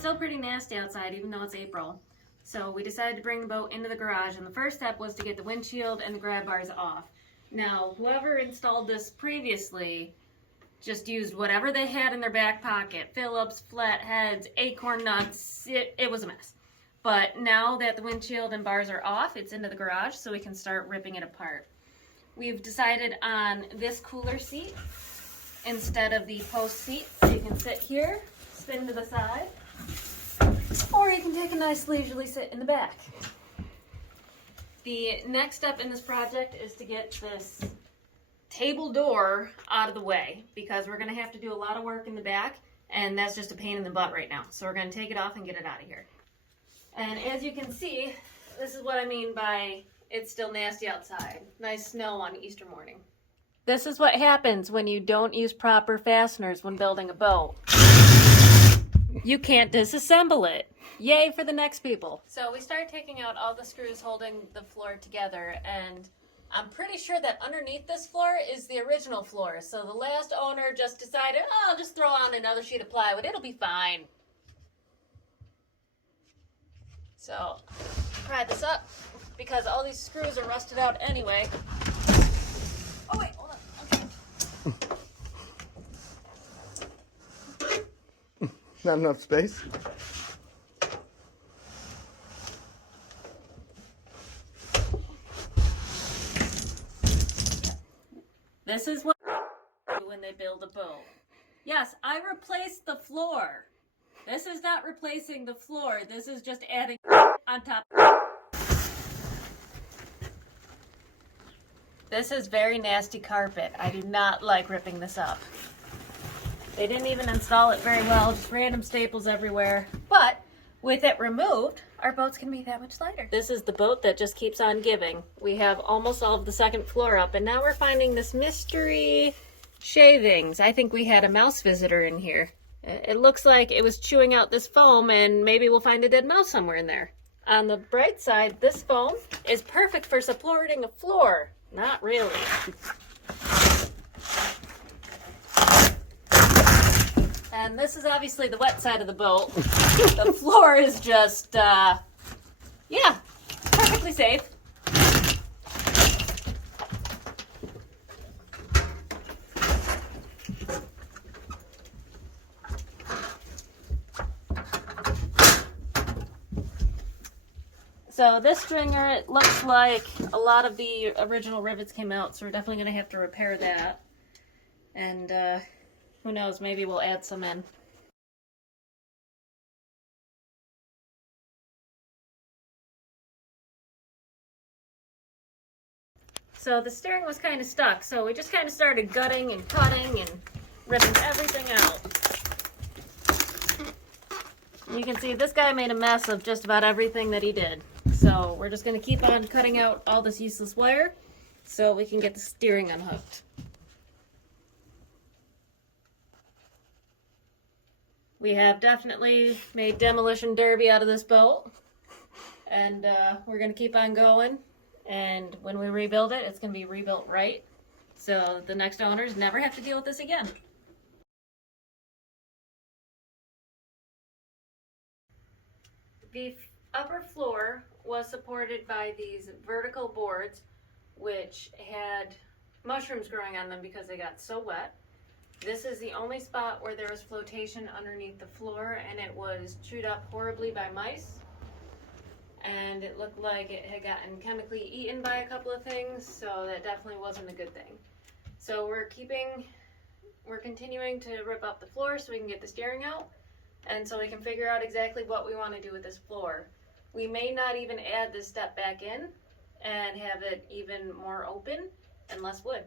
still pretty nasty outside, even though it's April. So we decided to bring the boat into the garage, and the first step was to get the windshield and the grab bars off. Now, whoever installed this previously just used whatever they had in their back pocket. Phillips, flatheads, acorn nuts, it was a mess. But now that the windshield and bars are off, it's into the garage, so we can start ripping it apart. We've decided on this cooler seat instead of the post seat, so you can sit here, spin to the side, or you can take a nice leisurely sit in the back. The next step in this project is to get this table door out of the way, because we're going to have to do a lot of work in the back, and that's just a pain in the butt right now. So we're going to take it off and get it out of here. And as you can see, this is what I mean by it's still nasty outside. Nice snow on Easter morning. This is what happens when you don't use proper fasteners when building a boat. You can't disassemble it. Yay for the next people. So we started taking out all the screws holding the floor together, and I'm pretty sure that underneath this floor is the original floor. So the last owner just decided, oh, I'll just throw on another sheet of plywood. It'll be fine. So pry this up because all these screws are rusted out anyway. Oh wait, hold on. Okay. Not enough space? This is what do when they build a boat. Yes, I replaced the floor. This is not replacing the floor. This is just adding on top. This is very nasty carpet. I do not like ripping this up. They didn't even install it very well, just random staples everywhere. But with it removed, our boat's gonna be that much lighter. This is the boat that just keeps on giving. We have almost all of the second floor up, and now we're finding this mystery shavings. I think we had a mouse visitor in here. It looks like it was chewing out this foam, and maybe we'll find a dead mouse somewhere in there. On the bright side, this foam is perfect for supporting a floor. Not really. And this is obviously the wet side of the boat. The floor is just, yeah, perfectly safe. So this stringer, it looks like a lot of the original rivets came out, so we're definitely going to have to repair that. And who knows, maybe we'll add some in. So the steering was kind of stuck, so we just kind of started gutting and cutting and ripping everything out. You can see this guy made a mess of just about everything that he did. So we're just going to keep on cutting out all this useless wire so we can get the steering unhooked. We have definitely made demolition derby out of this boat, and we're going to keep on going, and when we rebuild it, it's going to be rebuilt right, so the next owners never have to deal with this again. The upper floor was supported by these vertical boards, which had mushrooms growing on them because they got so wet. This is the only spot where there was flotation underneath the floor, and it was chewed up horribly by mice. And it looked like it had gotten chemically eaten by a couple of things, so that definitely wasn't a good thing. So we're continuing to rip up the floor so we can get the steering out, and so we can figure out exactly what we want to do with this floor. We may not even add this step back in and have it even more open and less wood.